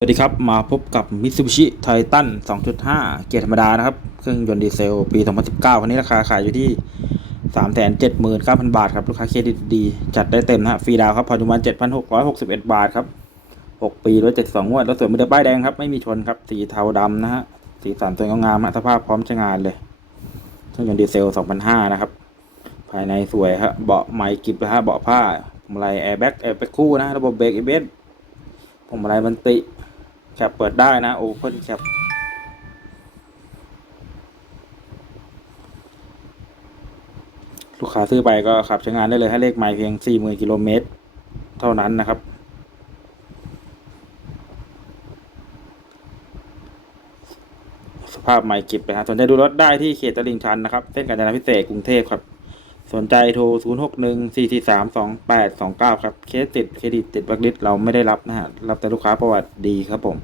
สวัสดีครับ มาพบกับ Mitsubishi Titan 2.5 เกียร์ธรรมดานะครับ เครื่องยนต์ดีเซล ปี 2019 คันนี้ราคาขายอยู่ที่ 379,000 บาทครับ ลูกค้าเครดิตดี จัดได้เต็มนะฮะฟรีดาวครับผ่อนอยู่ประมาณ7,661 บาทครับ 6 ปี172 งวดแล้วสวยมือเดือป้ายแดงครับ ไม่มีชนครับ สีเทาดำนะฮะ สีสันสวยงามฮะสภาพพร้อมใช้งานเลย เครื่องยนต์ดีเซล2005นะครับ ภายในสวยฮะเบาะใหม่กริบนะฮะเบาะผ้าผมอะไรแอร์แบ็กแอร์แบ็กคู่นะ ระบบเบรกอีเบสผมอะไรบันติ แคปเปิดได้นะ Open Cap ลูกค้าซื้อไปก็ขับใช้งานได้เลยให้เลขไมล์เพียง 40,000กิโลเมตรเท่านั้นนะครับ สภาพใหม่เก็บไปฮะสนใจดูรถได้ที่เขตตลิ่งชันนะครับ เส้นกาญจนาพิเศษกกรุงเทพครับ สนใจโทร 061 443 2829 ครับ เคสติดเครดิตติดบล็คลิสเราไม่ได้รับนะฮะ รับแต่ลูกค้าประวัติดีครับผม